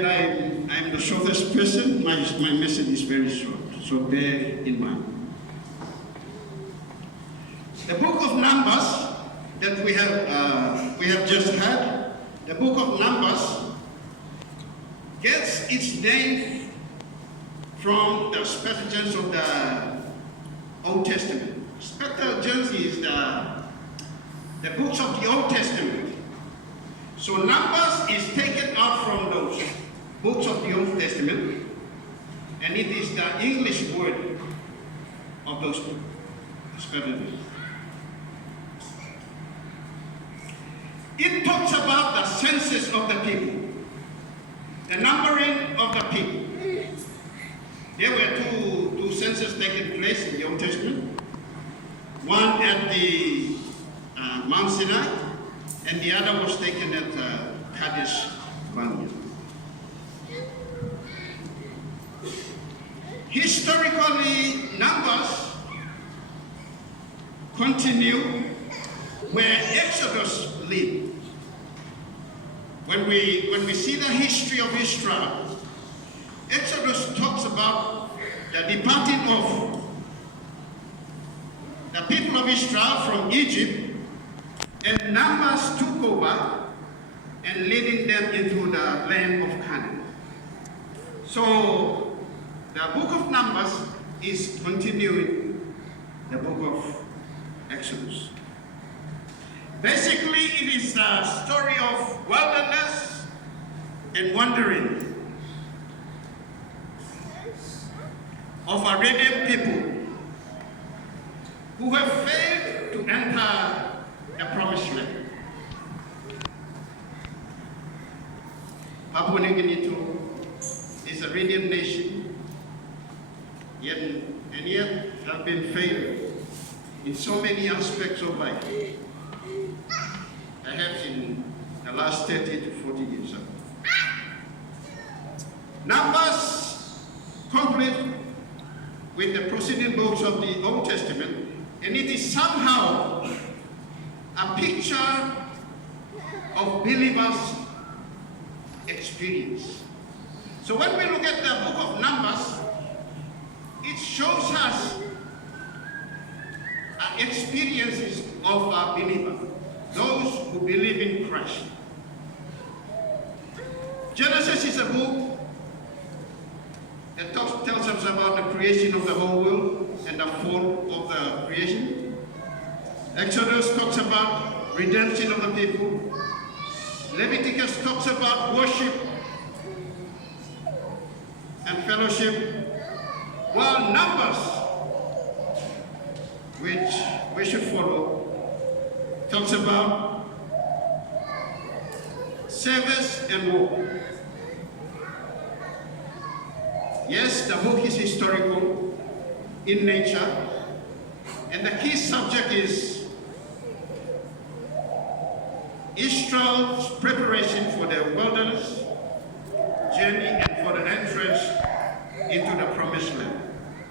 said, I'm the shortest person. My message is very short, so bear in mind. The book of Numbers that we have just had, the book of Numbers gets its name from the Septuagint of the Old Testament. Septuagint is the books of the Old Testament. So Numbers is taken out from those books of the Old Testament, and it is the English word of those Septuagint. It talks about the census of the people, the numbering of the people. There were two censuses taking place in the Old Testament. One at the Mount Sinai, and the other was taken at Kadesh Barnea. Historically, Numbers continue where Exodus lived. When we see the history of Israel, Exodus talks about the departing of the people of Israel from Egypt, and Numbers took over and leading them into the land of Canaan. So the book of Numbers is continuing the book of Exodus. Basically, it is a story of wilderness and wandering of a redeemed people who have failed to enter the promised land. Papua New Guinea is a redeemed nation, yet have been failed in so many aspects of life. Perhaps in the last 30 to 40 years. Numbers complete with the preceding books of the Old Testament, and it is somehow a picture of believers' experience. So when we look at the book of Numbers, it shows us experiences of a believer, those who believe in Christ. Genesis is a book that tells us about the creation of the whole world and the fall of the creation. Exodus talks about redemption of the people. Leviticus talks about worship and fellowship, while Numbers, which we should follow, talks about service and war. Yes, the book is historical in nature, and the key subject is Israel's preparation for the wilderness journey and for the entrance into the promised land.